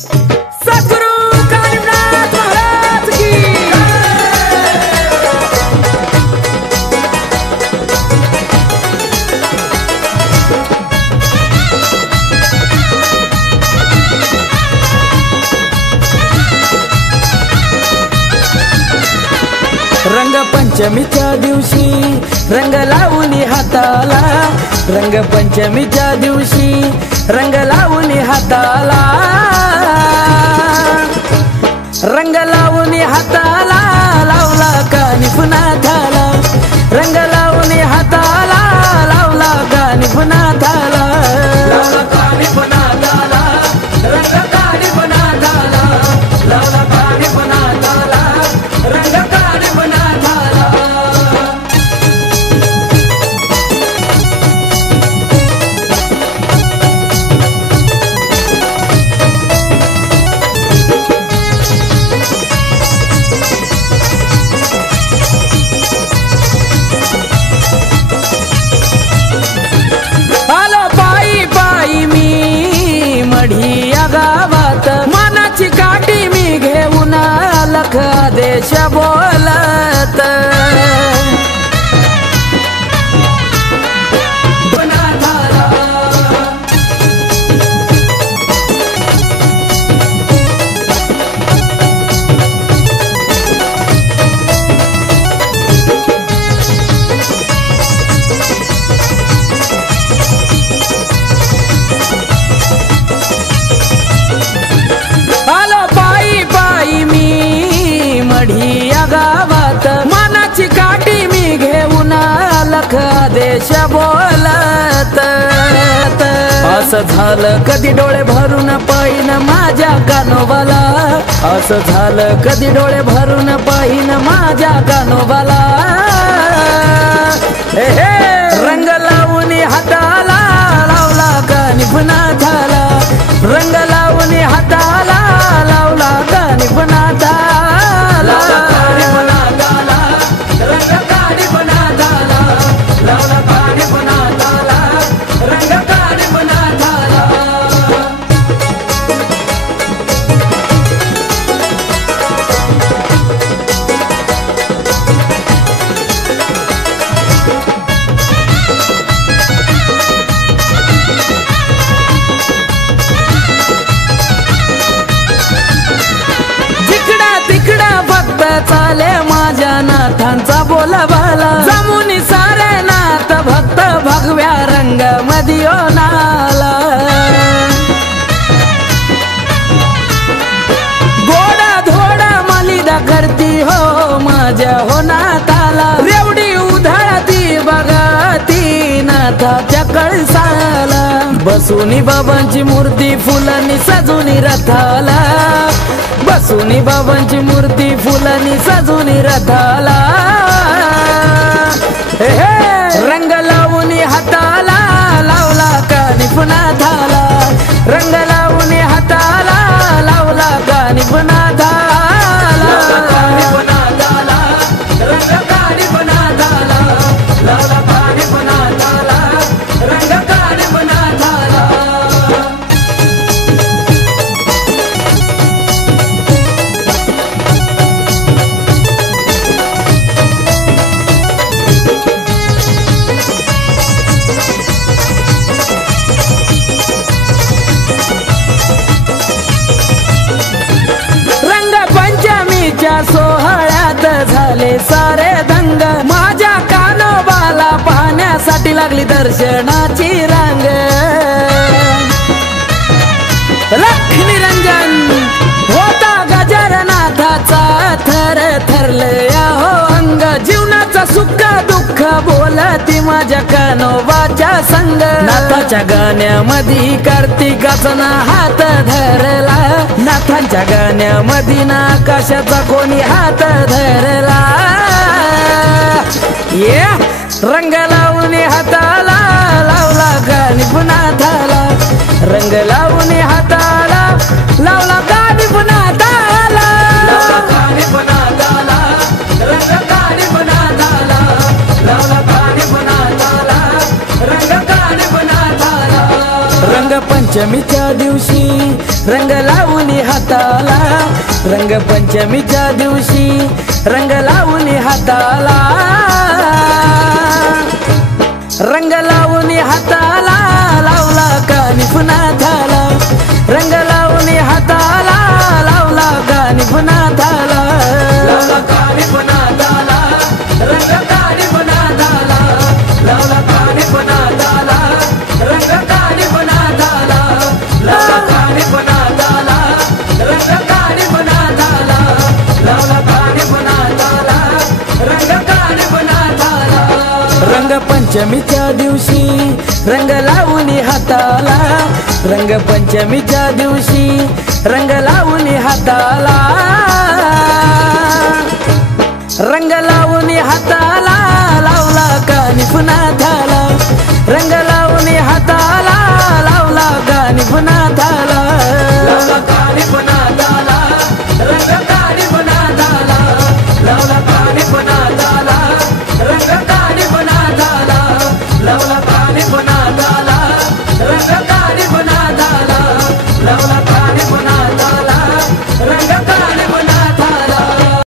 सद्गुरु कालिमनाथ महाराज की रंगपंचमीच्या दिवशी रंग लावून हाताला, रंगपंचमीच्या दिवशी रंग लावून हाताला, रंग लावून हाताला लावला कानी पुन्हा झाला, रंग लावून हाताला लावला कानी पुन्हा झाला, लावला कानी पुन्हा झाला, रंग कानी पुन्हा झाला, लावला कानी पुन्हा झाला, रंग कानी पुन्हा झाला। आलो पायी पायी मी मढिया गावात, मनाची काठी मी घेऊन लख देश बोलत, आलो पायी पायी मी मढिया गावात, मनाची काठी मी घेऊन लख देश बोलत, असं झालं कधी डोळे भरून पाहिन माझ्या कानोबाला, असं झालं कधी डोळे भरून पाहिन माझ्या कानोबाला, रंग लावून हाताला लावला कानी पुन्हा झाला, रंग लावून हाताला लावला कानी पुन्हा झाला, कानी पुन्हा झाला, रंग कानी पुन्हा झाला, लावला कानी पुन्हा झाला, रंग कानी पुन्हा झाला। जिकडा तिकडा भक्त चाले माझ्या नाथांचा बोलाबाला, जमुनी सारे नाथ भक्त भगव्या रंग मदियो नाला, गोडा धोडा मालिदा करती हो माझ्या हो नाथाला, रेवडी उधळती बघती नाथाच्या कळसाला, बसुनी बाबांची मूर्ती फुलांनी सजूनी रथाला, बसुनी बाबांची मूर्ती फुलांनी सजूनी रथाला, रंग लावून हाताला लावला कानी पुन्हा झाला, रंग लावून हाताला लावला कानी पुन्हा झाला, कानी पुन्हा झाला, रंग कानी पुन्हा झाला, लावला कानी पुन्हा झाला, रंग कानी पुन्हा झाला। रंगपंचमीच्या सोहळ्यात झाले सारे दंग, माझ्या कानोबाला पाहण्यासाठी लागली दर्शनाची रांग, लख निरंजन होता गजरनाथाचा थर थरले हो अंग, जीवनाचा सुख दुःख बोलती माझ्या कानोबाच्या संग, नाथाच्या गाण्यामध्ये कार्तिकाचा हात धरला, नाथांच्या गाण्यामध्ये ना आकाशाचा कोणी हात धरला, रंग लावून हाताला लावला कानी पुन्हा झाला, रंग लावून हाताला लावला कानी पुन्हा झाला, कानी पुन्हा झाला, रंग कानी पुन्हा झाला, लावला कानी पुन्हा झाला, रंग कानी पुन्हा झाला। रंगपंचमीच्या दिवशी रंग लावून हाताला रंगपंचमीच्या दिवशी रंग लावून हाताला रंग लावून हाताला लावला कानी पुन्हा झाला रंग लावून हाताला लावला कानी पुन्हा झाला लावला कानी पुन्हा झाला रंग कानी पुन्हा झाला लावला कानी पुन्हा झाला रंग कानी पुन्हा झाला लावला कानी पुन्हा झाला रंग कानी पुन्हा झाला लावला कानी पुन्हा झाला रंग कानी पुन्हा झाला रंगपंचमीच्या दिवशी रंग लावून हाताला रंगपंचमीच्या दिवशी रंग लावून हाताला